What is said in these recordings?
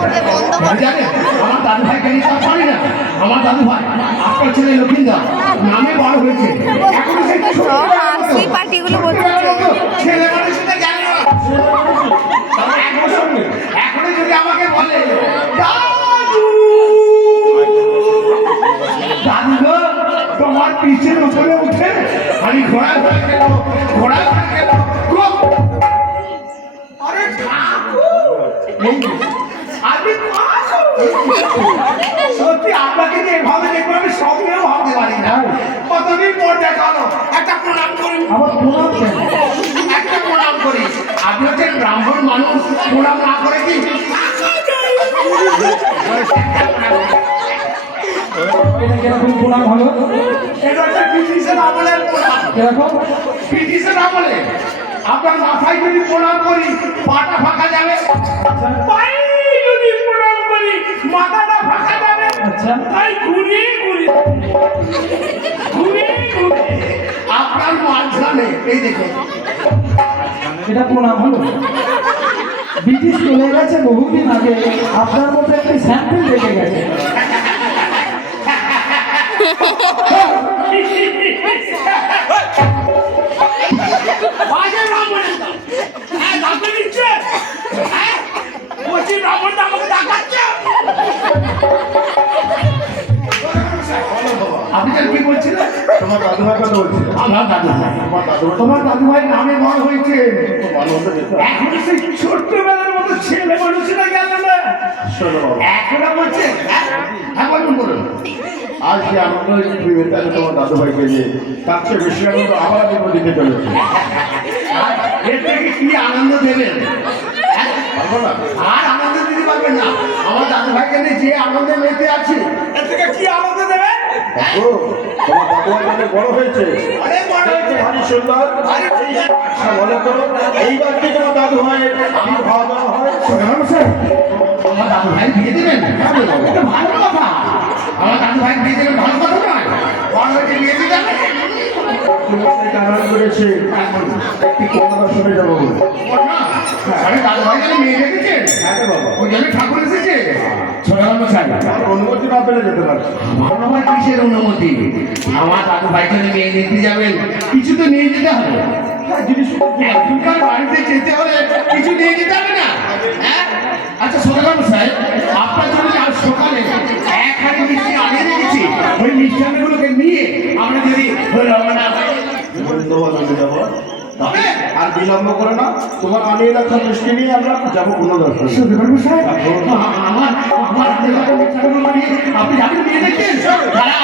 করবে বন্ধ করবে। জানেন আমার দাদু ভাইকে নিয়ে সব পারি না। আমার দাদু ভাই আপনার ছেলে লক্ষ্মীন্দর নামে বড় হয়েছে। এখন সেই সব আরসি পার্টিগুলো বলছে ছেলে মানুষটা জানে না। এখনই যদি আমাকে বলে দাদু গো তোমার পিঠের উপরে উঠে আমি ঘোড়া ধরে গেল ঘোড়া ধরে গেল। আরে সত্যি আপনাকে যে এভাবে দেখবো আমি স্বপ্নেও ভাবতে পারি না। কতদিন পর দেখালো। একটা প্রণাম করি। আমার প্রণাম একটা প্রণাম করি। আপনি হচ্ছেন ব্রাহ্মণ মানুষ, প্রণাম না করে কি কিরকম প্রণাম হলো? এটা হচ্ছে ব্রিটিশের আমলের প্রণাম। কিরকম? ব্রিটিশের আমলে আপনার মাথায় যদি প্রণাম করি পাটা ফাঁকা যাবে, পায়ে যদি প্রণাম করি মাথাটা ফাঁকা যাবে। আচ্ছা, তাই ঘুরিয়ে আপনার মাঝখানে এই দেখুন এটা প্রণাম হলো? ব্রিটিশ চলে গেছে বহুদিন আগে, আপনার মতো একটি স্যাম্পল রেখে গেছে। আপনি কি বলছিলেন? তোমার দাদু ভাই কথা বলছিল। আমার দাদু ভাই, তোমার দাদু ভাই নামে বড় হয়েছে। এখন সেই ছোট্টবেলার মতো ছেলে মানুষেরা গেল না। এখনো বলছে হ্যাঁ বলুন বলুন। আজকে আনন্দ বিবেকানন্দ তোমার দাদু ভাইকে যে তার চেয়ে বেশি আনন্দ আবার জীবন দিতে চলেছে। এর থেকে কি আনন্দ দেবেন? পারবো না। আর আনন্দ দিতে পারবেন না। আমার দাদু ভাইকে নিয়ে যে আনন্দে মেতে আছে এর থেকে কি আনন্দ দেবেন? দেখো, তোমার দাদু ভাই অনেক বড় হয়েছে। অনেক বড় হয়েছে। ভারী সুন্দর। আচ্ছা বলো তো, এইবার কি তোমার দাদু ভাইয়ের আমি খাওয়া দাওয়া হয়? আমার দাদু ভাই বিয়ে দেবেন? এটা ভালো কথা। আমার দাদু ভাই বিয়ে দেবেন ভালো কথা নয়। বড় হয়েছে বিয়ে দিতে হবে। কারণ করেছে একটি কথা শুনে যাবো বলে। আরে দাদু ভাই যদি মেয়ে দেখেছেন হ্যাঁ রে বাবা, ওই জন্য ঠাকুর এসেছে। ছোটবেলা চাই অনুমতি না পেলে যেতে পারছি। আমার আবার কিসের অনুমতি? আমার দাদু ভাই যদি মেয়ে নিতে যাবেন কিছু তো নিয়ে যেতে হবে। এখনকার বাড়িতে যেতে হলে কিছু নিয়ে যেতে হবে না? হ্যাঁ আচ্ছা ছোটবেলা সাহেব আপনার জন্য আজ সকালে এক হাড়ি মিষ্টি আনিয়ে রেখেছি। ওই মিষ্টান্নগুলোকে নিয়ে আমরা যদি রওনা হই। তবে আর বিলম্ব করে না, তোমার আনিয়ে রাখা মিষ্টি নিয়ে আমরা যাবো কোনো দরকার নেই। সুবিধাবাবু সাহেব আমার আপনি যাবেন মেয়ে দেখতে?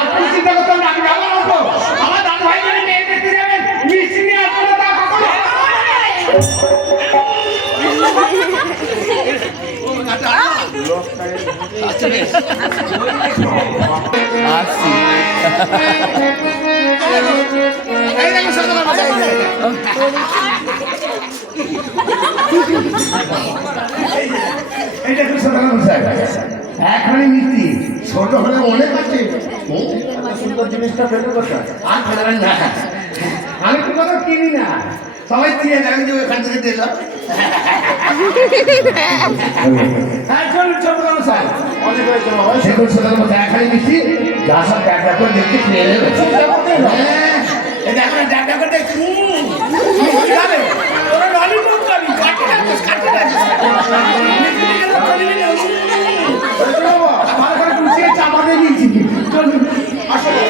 আপনি চিন্তা করতে হবে, আমি যাবো আসবো। আমার দাদু ভাই যদি মেয়ে দেখতে যাবেন মিষ্টি নিয়ে আসবো না তা কখনো। এখনই মিষ্টি ছোট হলে অনেক আছে। সুন্দর জিনিসটা ফেলে কোথায়? আর ফেলাবেন না। আমি তো কথা কিনি না, সবাই চিনে যাবেন যে ওখান থেকে দিল। হ্যাঁ চলুন ছোটবেলা স্যার অনেক হয়েছে বাবা। সেগুলো ছোটবেলা এখনই মিষ্টি যা সব দেখা করে দেখতে খেয়ে নেবে। দেখো দেখা করে দেখছি তোরা ললিপপ খাবি কাটে রাখিস কাটে রাখিস ভালো করে গুছিয়ে চাপা দিয়ে দিয়েছি। চলুন আসলে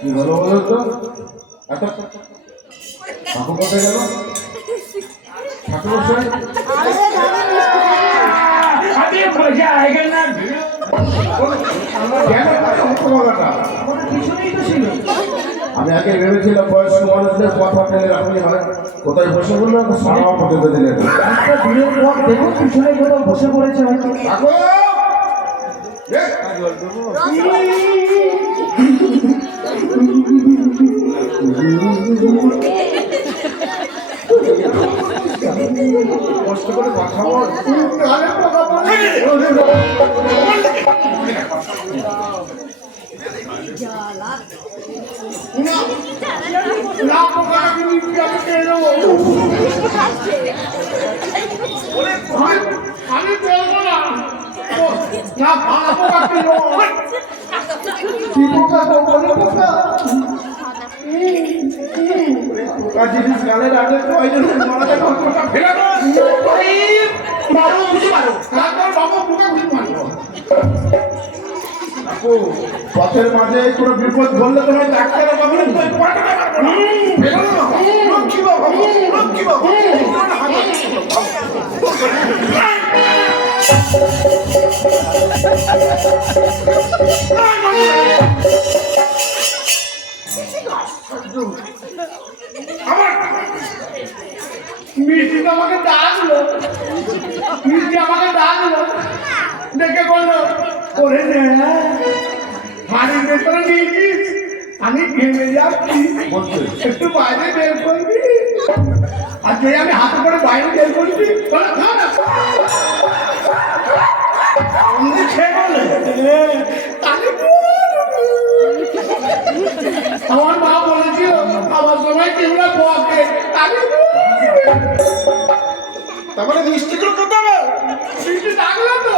কি হলো বলো তো? এত ঠাকুর কোথায় গেল? ঠাকুর মশাই? अभी मजा आएगा ना কেন এত হট্টগোলটা? আমাদের পিছনেই তো ছিল আমি আগে ভেবেছিলাম বয়স্ক মানুষদের কথা টেনে রাখলে হয়, কোথায় বসে বললো তো সারা পর্যন্ত দিলেন। একটা দিনের পর দেখুন পিছনে কোথাও বসে পড়েছে হয়তো ঠাকুর! এ, কষ্ট করে কথা বল। কানে পোকা পড়ে। না পোকাটা কিন্তু আমি খেয়ে নেবো। আমি বলবো না। না ভালো পোকা খেলো। কি পোকা গো? বলো পোকা। পোকা জিনিস গালে রাখলে প্রয়োজনে মারাতে পোকা ফেলে দাও। মারো বুঝি মারো। তারপর বাবা পোকা বুঝি মারো। পথের মাঝে কোনো বিপদ বললে তোমার ডাক্তারের বাবু পড়াটা পারবো না। ফেলো না। লক্ষ্মী বাবা, লক্ষ্মী বাবা। মিষ্টি আমাকে ডাকলো, মিষ্টি আমাকে ডাকলো, ডেকে বললো ওরে হাড়ির ভেতরে নিয়েছিস, আমি ঘেমে যাচ্ছি, একটু বাইরে বের করবি। আর যে আমি হাতে করে বাইরে বের করছি বলে খা না। অমনি খেয়ে বলে আমার মা বলেছিল আমার সময় কেমন বকে তারপরে মিষ্টিগুলো করতে হবে। মিষ্টি ডাকলো তো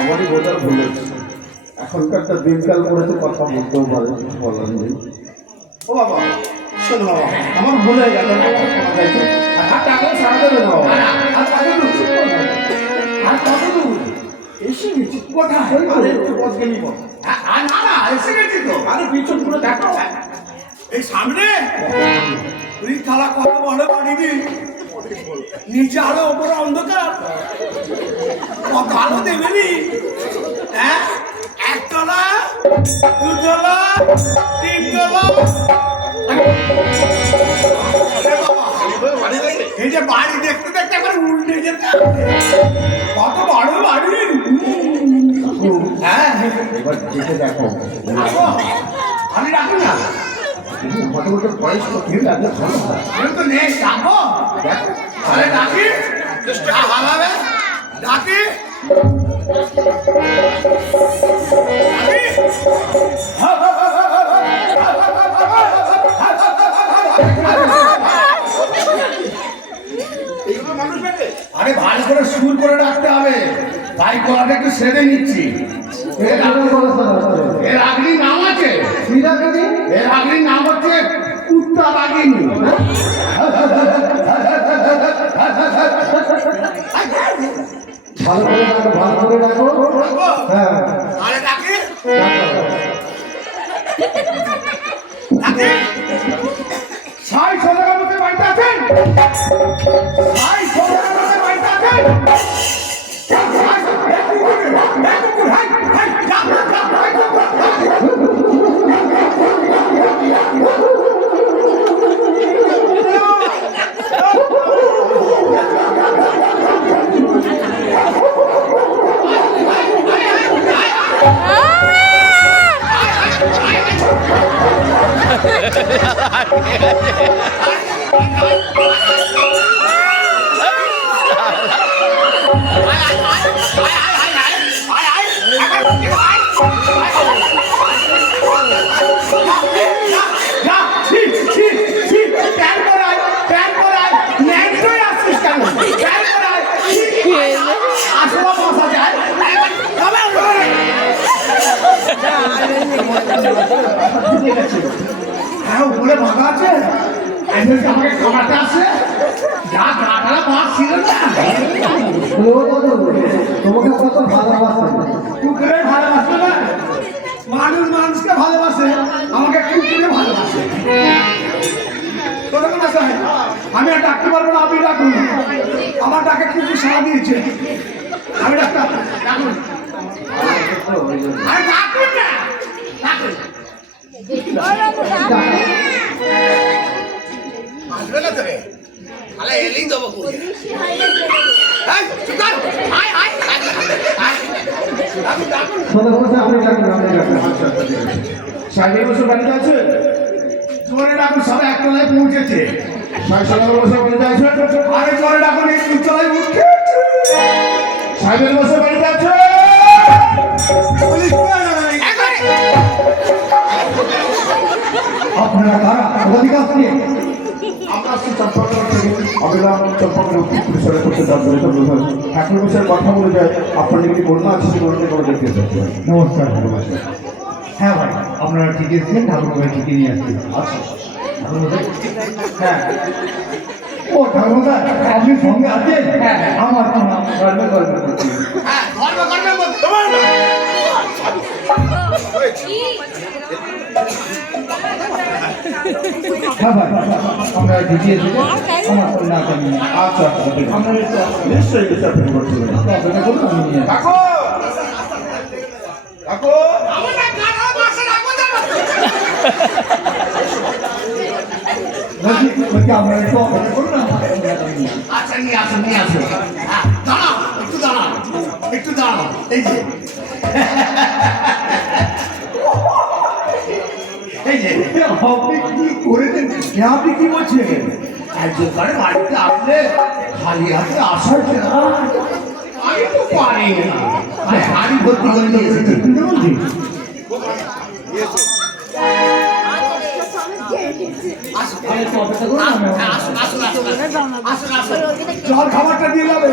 আমারই বোঝার ভুল হচ্ছে। এখনকার তো দিনকাল করেছে, কথা বলতেও পারে, বলার নেই। ও বাবা শোনো বাবা, আমার ভুল হয়ে গেল। আর টাকা সারা দেবে না বাবা। আর কত দূর এসে গেছি? কোথায়? একটু বস গেলি বল। না না এসে গেছি তো। আরে পিছন পুরো দেখো এই সামনে তুই থালা কত বড় বাড়িবি, নিচে আরো ওপরে অন্ধকার, কত আলো দেবেনি? হ্যাঁ, একতলা, দুতলা, তিনতলা। এই যে বাড়ি দেখতে দেখতে আমার উল্টে যেতে, কত বড় বাড়ি। হ্যাঁ এবার দেখে দেখো, আমি রাখি না মোটামুটি বয়স তো কেউ লাগলে ভালো হয়। আমি তো নেই ডাকবো, আরে ডাকি হারাবে ডাকি আরে ভালো করে সুর করে ডাকতে হবে, তাই গলাটা একটু সেরে নিচ্ছি। এর আগলি নাম আছে, এর আগলি নাম হচ্ছে কুত্তা বাগিনী। ভালো করে ডাকো, ভালো করে ডাকো। হ্যাঁ আরে ডাকি ডাকি সাই সোনার মধ্যে বাড়িতে আছেন, সাই সোনার মধ্যে বাড়িতে আছেন। হ্যাঁ উপরে বাঁধা আছে একদিনকে আমাকে খামাতে আসে যা গাটা মাছ ছিল না তোমাকে কত ভালোবাসে কুকুরে ভালোবাসে না মানুষ মানুষকে ভালোবাসে আমাকে কুকুরে ভালোবাসে তোদের কথা শোনে আমি আর ডাকতে পারবো না আপনি ডাকুন আমার ডাকে কুকুর সাড়া দিয়েছে আমি ডাক্তার ডাকুন আরে ডাকুন না ডাকুন আসবে না তোরে আলে এলেই দেবো এই চুকার আয় আয় ডাকুন ডাকুন আপনি ডাকুন সাড়ে বছর বাড়িতে আছে জোরে ডাকুন সব এক তলায় পৌঁছেছে 17 বছর বাড়িতে আছে আরে জোরে ডাকুন এই তলায় উঠে 7 বছর বাড়িতে আছে আপনারা কারা অধিকার নিয়ে আমরা শ্রী চম্পকনগর থেকে অবিরাম চম্পকনগর পরিসরে করতে যাচ্ছি ঠাকুর বিষয়ের কথা বলে যায় আপনার একটি করোনা আছে সেই করোনা করে দেখতে চাচ্ছি নমস্কার ভালোবাসা হ্যাঁ ভাই আপনারা ঠিক এসেছেন ঠাকুর ভাই ঠিকই নিয়ে আসছেন আচ্ছা হ্যাঁ ও ঠাকুর আপনি সঙ্গে আছেন হ্যাঁ আমার গর্ব গর্ব করছি হ্যাঁ গর্ব করবে তোমার হ্যাঁ ভাই আমরা ঠিকই এসেছি আমার কন্যা আমি আচ্ছা আমরা নিশ্চয়ই বিচার করতে অপেক্ষা করুন আমি নিয়ে আসছি। রাখো রাখো আমরা কারা মাসে রাখবো জানো বলছি আমরা একটু অপেক্ষা করুন না আমার কন্যাকে আমি নিয়ে আসছি। আচ্ছা নিয়ে আসো হ্যাঁ দাঁড়াও একটু দাঁড়াও এই যে এই যে আপনি কি করেছেন আপনি কি বলছেন একজন করে বাড়িতে আসলে খালি হাতে আসার জন্য আমি তো পারি না আমি হাড়ি ভর্তি করে নিয়ে এসেছি জল খাবারটা দিয়ে যাবে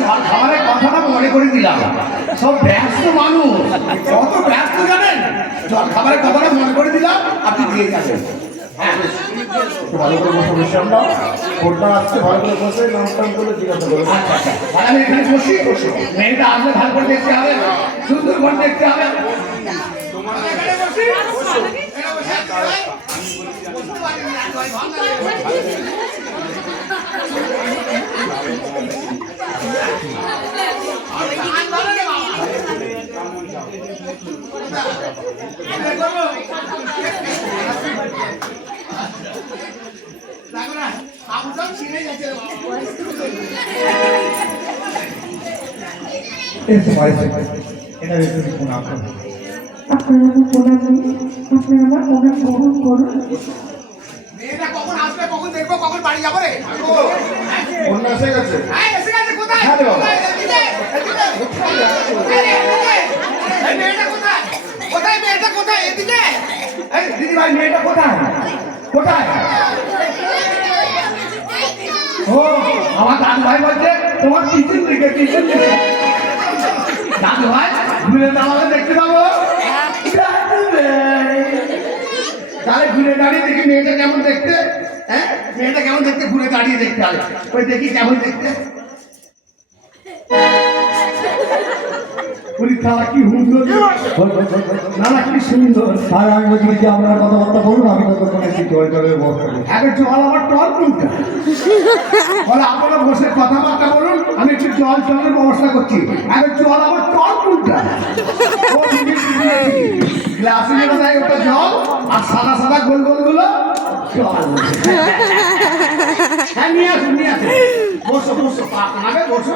জল খাবারের কথাটা মনে করে দিলাম সব ব্যস্ত মানুষ কত ব্যস্ত জানেন জল খাবারের কথাটা মনে করে দিলাম আপনি দিয়ে যাবেন হ্যাঁ ভালো করে বসে বসে আমরা কোনটা আসছে ভালো করে বসে নামটাম করে জিজ্ঞাসা করবো আচ্ছা আচ্ছা তাহলে আমি এখানে বসি মেয়েটা আসলে ভালো করে দেখতে হবে সুন্দর করে দেখতে হবে এসে ভাই এটা একটু ফোন আপনার আপনারা আমার প্রণাম নিন আপনারা আমার প্রণাম গ্রহণ করুন মেয়েটা কখন আসবে কখন দেখবো কখন বাড়ি যাবো রে কন্যা এসে গেছে এই এসে গেছে কোথায় হ্যাঁ রে বাবা। কোথায়? এদিকে, এদিকে। এই মেয়েটা কোথায় কোথায় মেয়েটা কোথায় এদিকে এই দিদি ভাই মেয়েটা কোথায় কোথায় ও আমার দাদু ভাই বলছে তোমার পিছন দিকে দাদু ভাই ঘুরে দাঁড়ালে দেখতে পাবো তাহলে ঘুরে দাঁড়িয়ে দেখি মেয়েটা কেমন দেখতে হ্যাঁ মেয়েটা কেমন দেখতে ঘুরে দাঁড়িয়ে দেখতে হবে ওই দেখি কেমন দেখতে পরীক্ষা কি সুন্দর না কি সুন্দর আর আমি বলছি যে আপনারা কথাবার্তা বলুন আমি ততক্ষণ একটু জল জলের ব্যবস্থা করি আগে জল আমার টল কোনটা বলে আপনারা বসে কথাবার্তা বলুন আমি একটু জল জলের ব্যবস্থা করছি আগে জল আমার টল কোনটা গ্লাসে কোথায় ওটা জল আর সাদা সাদা গোল গোল গুলো জল হ্যাঁ নিয়ে আসুন বসো বসো আপনাকে বসো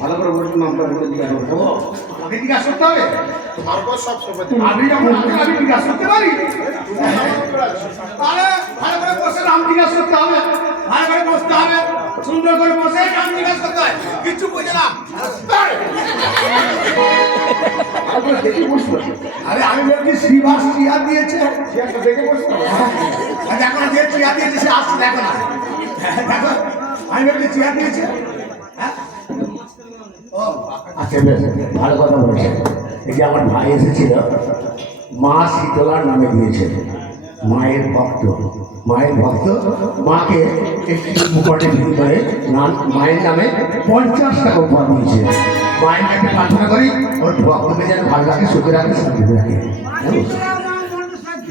ভালো করে বসে নামটা বলে জিজ্ঞাসা করবো আমাকে জিজ্ঞাসা করতে হবে তারপর সব সময় আপনি যখন আসেন আমি জিজ্ঞাসা করতে পারি তাহলে ভালো করে বসে নাম জিজ্ঞাসা করতে হবে ভালো করে বসতে হবে সুন্দর করে বসে নাম জিজ্ঞাসা করতে হয় কিচ্ছু বুঝে না দেখি বসবো আরে আমি বলছি শ্রীবাস চেয়ার দিয়েছে চেয়ারটা দেখে বসবো দেখো না যে চেয়ার দিয়েছে সে আসছে দেখো না দেখো আমি বলছি চেয়ার দিয়েছে হ্যাঁ ও আচ্ছা বেশ ভালো কথা বলেছেন। এই যে আমার ভাই এসেছিল, মা শীতলার নামে দিয়েছে, মায়ের ভক্ত, মায়ের ভক্ত মাকে একটি মুখটে বিক্রি করে মায়ের নামে 50 টাকা উপহার দিয়েছে। মায়ের কাছে প্রার্থনা করি ওর ভক্তকে যেন ভালো রাখে, সুখে রাখে, শান্তিতে রাখে।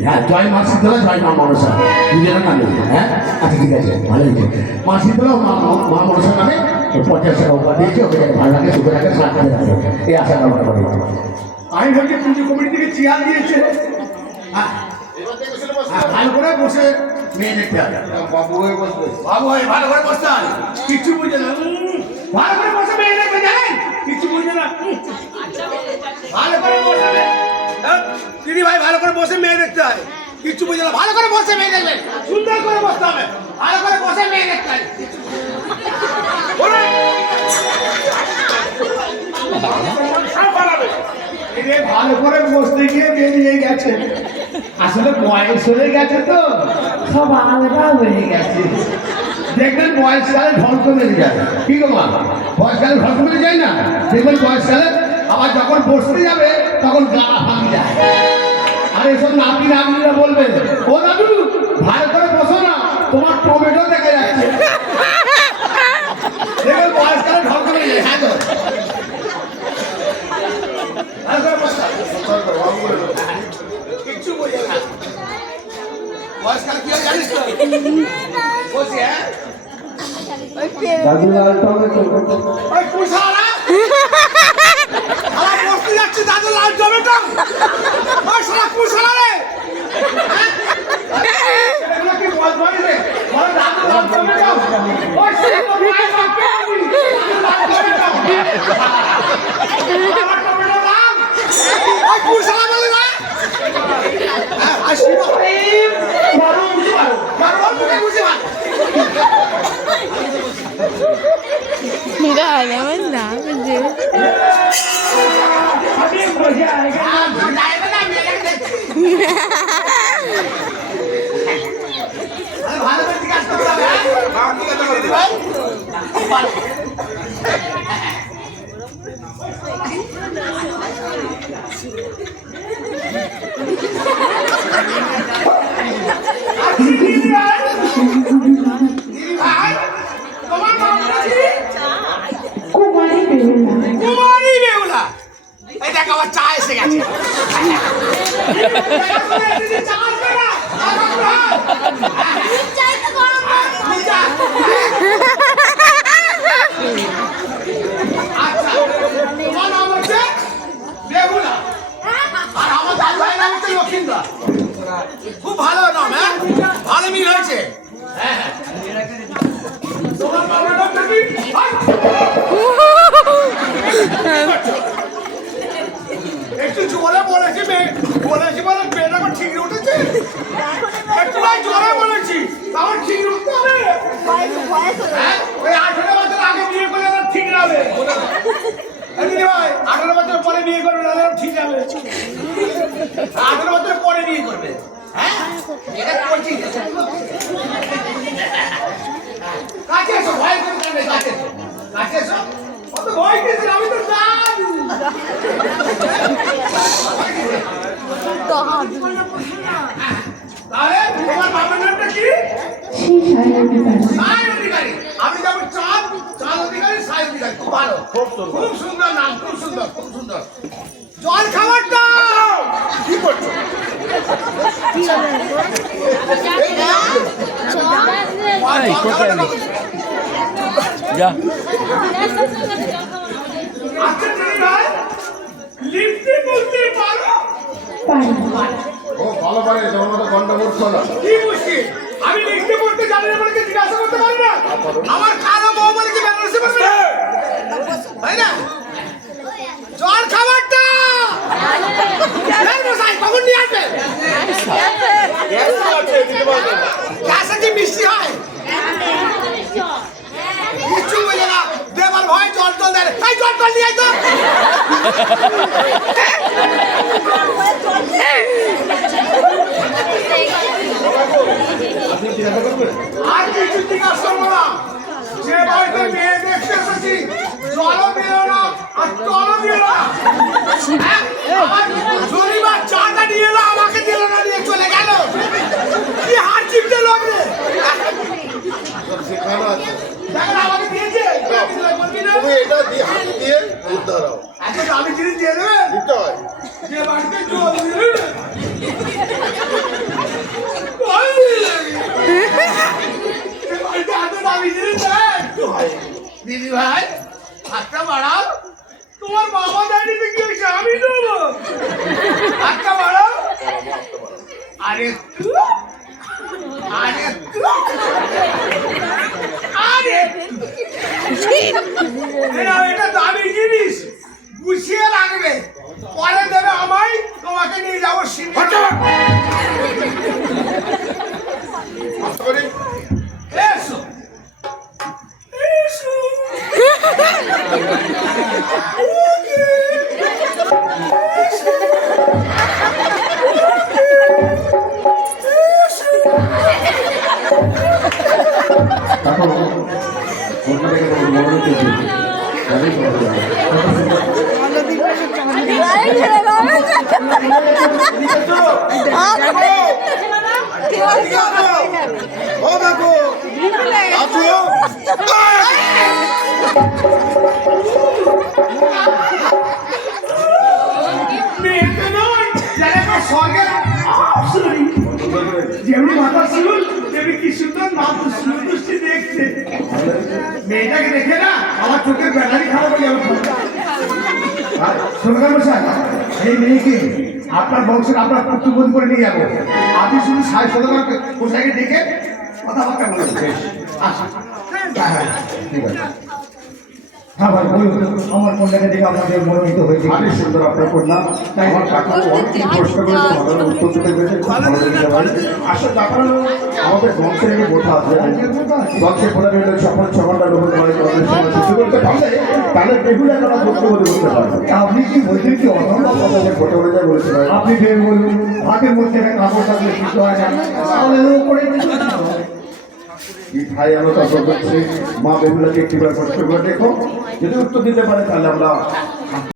হ্যাঁ, জয় মা শীতলা, জয় মা মনসা, দুজনের নামে। হ্যাঁ আচ্ছা ঠিক আছে, ভালো হয়েছে। মা শীতলা মা মনসার নামে 50 টাকা উপহার দিয়েছে, ওকে যেন ভালো রাখে, সুখে রাখে, শান্তিতে রাখে, এই আশা কামনা করি। আমি ভাবছি পুজো কমিটি থেকে চেয়ার দিয়েছে, ভালো করে বসে মেয়ে দেখতে হবে। বাবু হয়ে বসবে, বাবু হয়ে ভালো করে বসতে হয়, কিচ্ছু বুঝে না। ভালো করে বসে মেয়ে দেখবে, জানেন কিচ্ছু বুঝে না। ভালো করে বসে দিদি ভাই, ভালো করে বসে মেয়ে দেখতে হয়, কিচ্ছু বুঝে না। ভালো করে বসে মেয়ে দেখবেন, সুন্দর করে বসতে হবে, ভালো করে বসে মেয়ে দেখতে হয়। ভালো করে বসতে গিয়ে বেরিয়ে গেছে, আসলে বয়স হয়ে গেছে তো সব আলাদা হয়ে গেছে। দেখবেন বয়সকালে ঢল কমে যায়, কি গো মা, বয়সকালে ঢল কমে যায় না? দেখবেন বয়সকালে আবার যখন বসতে যাবে তখন গা ভাঙি যায়। আর এসব নাতি নাতনিরা বলবে, ও দাদু ভালো করে বসো না, তোমার টমেটো দেখা যাচ্ছে। দেখবেন বয়সকালে ঢল কমে যায়। হ্যাঁ তো ভালো করে বসতে হবে, কিচ্ছু বুঝে না। বয়সকাল কি হয় জানিস তো? বসি, হ্যাঁ দাদু লাল টমেটো, ওই কুশালা আমার বসতে যাচ্ছি, দাদু লাল টমেটো, ওই শালা কুশালা রে, এগুলো কি বলবো রে? বলো দাদু লাল টমেটো, ওই সে তো মায়ের বাপকে আমি লাল টমেটো, আমার টমেটো লাল। ওই কুশালা বলে না, হ্যাঁ আসি না, বড় বুঝি পারো, কারণ ওর মুখে বুঝি না। Mira, আমার নাম যে আমি মজা আएगा। ভালো করে জিজ্ঞাসা করতে হবে, হ্যাঁ ঠিক আছে দিদি ভাই। তোমার নাম কি? কুমারী বেহুলা। কুমারী বেহুলা। এই দেখ আমার চা এসে গেছে। চা আসবে না? আচ্ছা, তোমার নাম হচ্ছে বেহুলা। আর আমার দাদু ভাইয়ের নাম হচ্ছে লক্ষিন্দর। খুব ভালো নাম, হ্যাঁ ভালো মিল হয়েছে। হ্যাঁ তোমার বাবার নামটা কি? একটু জোরে বলেছি, বলেছি বলে মেয়েটা আমার ঠিক উঠেছে। একটু ভাই জোরে বলেছি, আমার ঠিক উঠতে হবে। হ্যাঁ, ওই 18 বছর আগে বিয়ে করলে আমার ঠিক হবে। দিদি ভাই 18 বছর পরে বিয়ে করবে, না ঠিক যাবে। 18 বছর পরে বিয়ে করবে, হ্যাঁ এটা করছি। কাছে এসো, ভয় করতে হবে, কাছে এসো, কাছে এসো। অত ভয় কিসে, আমি তো জানি। তাহলে তোমার বাবার নামটা কি? শ্রী সাই অধিকারী। সাই অধিকারী। আমি যাবো চাঁদ, চাঁদ অধিকারী, সাই অধিকারী। খুব ভালো, খুব সুন্দর নাম, খুব সুন্দর, খুব সুন্দর। জল খাবার দাও। কি করছো? আচ্ছা দিদি ভাই, লিফটে বলতে পারো? পারি। ও ভালো পারে, তোমার মতো ঘন্টা বলছো না। কি মুশকিল, আমি লিখতে পড়তে জানি না বলে কি জিজ্ঞাসা করতে পারি না? আমার কারো বউ বলে কি বেনারসি পারবে না? তাই না? জল খাবারটা মশাই কখন নিয়ে আসবে? গ্যাসে কি মিষ্টি হয়? কিছু বোঝে না, দেবার ভয় জল টল দেয়। এই জল টল নিয়ে আয় তো। আর কিছু জিজ্ঞাসা করবো না, যে বাড়িতে মেয়ে দেখতে এসেছি জলও পেল না, তুমি এটা দিয়ে হাতে দিয়ে দুধ ধরাও এত দামি জিনিস দিয়ে দেবে দিতে হয় যে বাড়িতে জল দিলে বাড়িতে এত দামি জিনিস দেয় দিদি ভাই হাতটা বাড়াও তোমার বাবা দাঁড়িয়ে কি হয়েছে আমি দেবো হাতটা বাড়াও আরেকটু আরেকটু এটা দামি জিনিস গুছিয়ে রাখবে পরে দেবে আমায় তোমাকে নিয়ে যাবো এসো এসো ও দেখো আসো মেয়েটা নয় যারা তো স্বর্গের অপ্সরী। যেমনি মাথা চুল তেমনি কি সুন্দর নাম সুন্দরী দেখতে মেয়েটাকে দেখে না আমার চোখের ব্যাটারি খারাপ হয়ে যাবে সরকার মশাই এই মেয়েকে আপনার বংশের আপনার পুত্রবধূ করে নিয়ে যাবো আপনি শুধু সাই সরকার মশাইকে ডেকে কথাবার্তা বলবেন আসুন হ্যাঁ ঠিক আছে হ্যাঁ ভাই বলুন আমার কন্যাকে দেখে আপনাদের মনোনীত হয়েছে ভারী সুন্দর আপনার কন্যা আমার কাকা অনেক প্রশ্ন করেছে ভালো উত্তর দিতে পেরেছে খুব ভালো লেগেছে ভাই আসলে ব্যাপার হলো আমাদের বংশের এই বোঝা আছে বংশের বলে রইল সকল ছঘন্টা লোক করে আমাদের সঙ্গে শুরু করতে পারলে তাহলে বেগুলা করা বক্তব্য করতে পারবে আপনি কি বলছেন কি অসম্ভব কথা ফটো বলে যা বলেছে ভাই আপনি ভেবে বলুন হাতের মধ্যে একটা কাপড় থাকলে সিদ্ধ হয় না তাহলে ও করে কি ভাই আমরা তর্ক করছি মা বেগুলাকে একটিবার কষ্ট করে দেখো যদি উত্তর দিতে পারে তাহলে আমরা